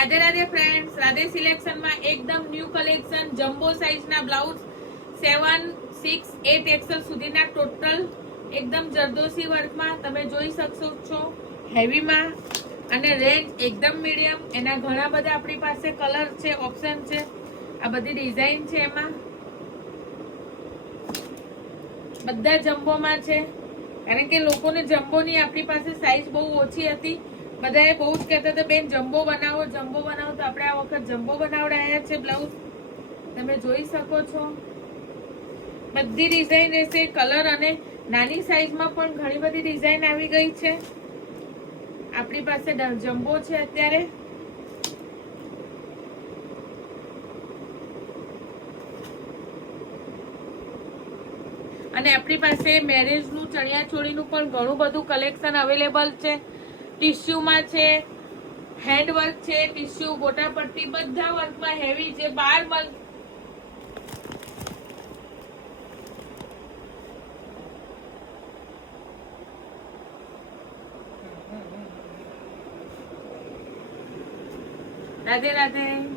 Radhe Radhe friends, Radhe selection માં એકદમ new collection jumbo size ના બ્લાઉઝ 7, 6, 8 એક્સેલ સુધીના ટોટલ એકદમ જરદોશી વર્કમાં તમે જોઈ શકશો છો, હેવીમાં અને રેન્જ એકદમ મીડિયમ. એના ઘણા બધા આપણી પાસે કલર છે, ઓપ્શન છે, આ બધી ડિઝાઇન છે, એમાં બધા જમ્બોમાં છે. કારણ કે લોકોને જમ્બોની આપણી પાસે સાઈઝ બહુ ઓછી હતી, બધાએ બહુ જ કહેતા હતા બેન જમ્બો બનાવો જમ્બો બનાવો, તો આપણે આ વખત જમ્બો બનાવડાયા છે બ્લાઉઝ. તમે જોઈ શકો છો બધી ડિઝાઇન રહેશે, કલર અને નાની સાઈઝમાં પણ ઘણી બધી ડિઝાઇન આવી ગઈ છે આપણી પાસે. જમ્બો છે અત્યારે. અને આપણી પાસે મેરેજનું ચણિયાચોળીનું પણ ઘણું બધું કલેક્શન અવેલેબલ છે. ટિશ્યુમાં છે, હેન્ડવર્ક છે, ટિશ્યુ, ગોટાપટ્ટી બધા વર્કમાં હેવી છે. 12 રાધે રાધે.